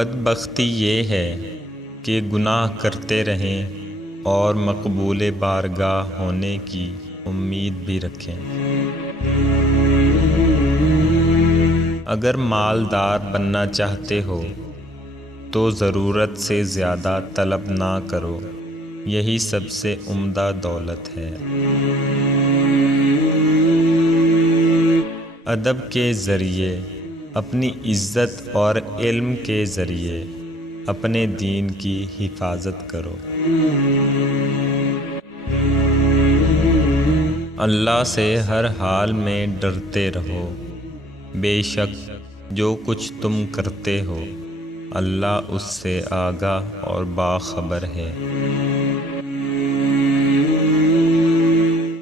بدبختی یہ ہے کہ گناہ کرتے رہیں اور مقبول بارگاہ ہونے کی امید بھی رکھیں۔ اگر مالدار بننا چاہتے ہو تو ضرورت سے زیادہ طلب نہ کرو، یہی سب سے عمدہ دولت ہے۔ ادب کے ذریعے اپنی عزت اور علم کے ذریعے اپنے دین کی حفاظت کرو۔ اللہ سے ہر حال میں ڈرتے رہو، بے شک جو کچھ تم کرتے ہو اللہ اس سے آگاہ اور باخبر ہے۔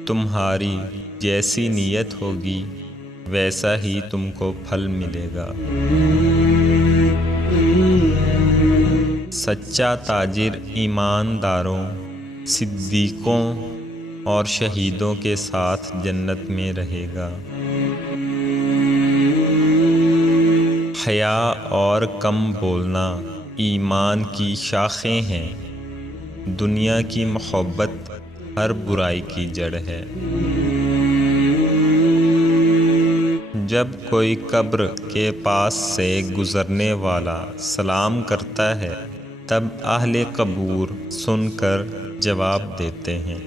تمہاری جیسی نیت ہوگی ویسا ہی تم کو پھل ملے گا۔ سچا تاجر ایمانداروں، صدیقوں اور شہیدوں کے ساتھ جنت میں رہے گا۔ حیا اور کم بولنا ایمان کی شاخیں ہیں، دنیا کی محبت ہر برائی کی جڑ ہے۔ جب کوئی قبر کے پاس سے گزرنے والا سلام کرتا ہے تب اہل قبور سن کر جواب دیتے ہیں۔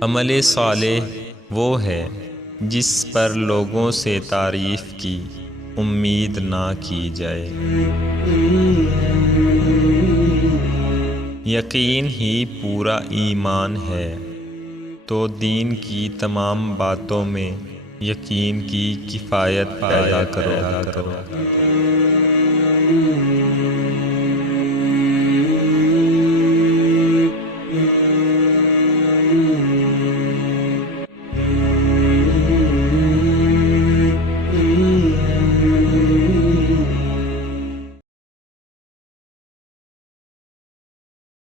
عمل صالح وہ ہے جس پر لوگوں سے تعریف کی امید نہ کی جائے۔ یقین ہی پورا ایمان ہے، تو دین کی تمام باتوں میں یقین کی کفایت پیدا کرو۔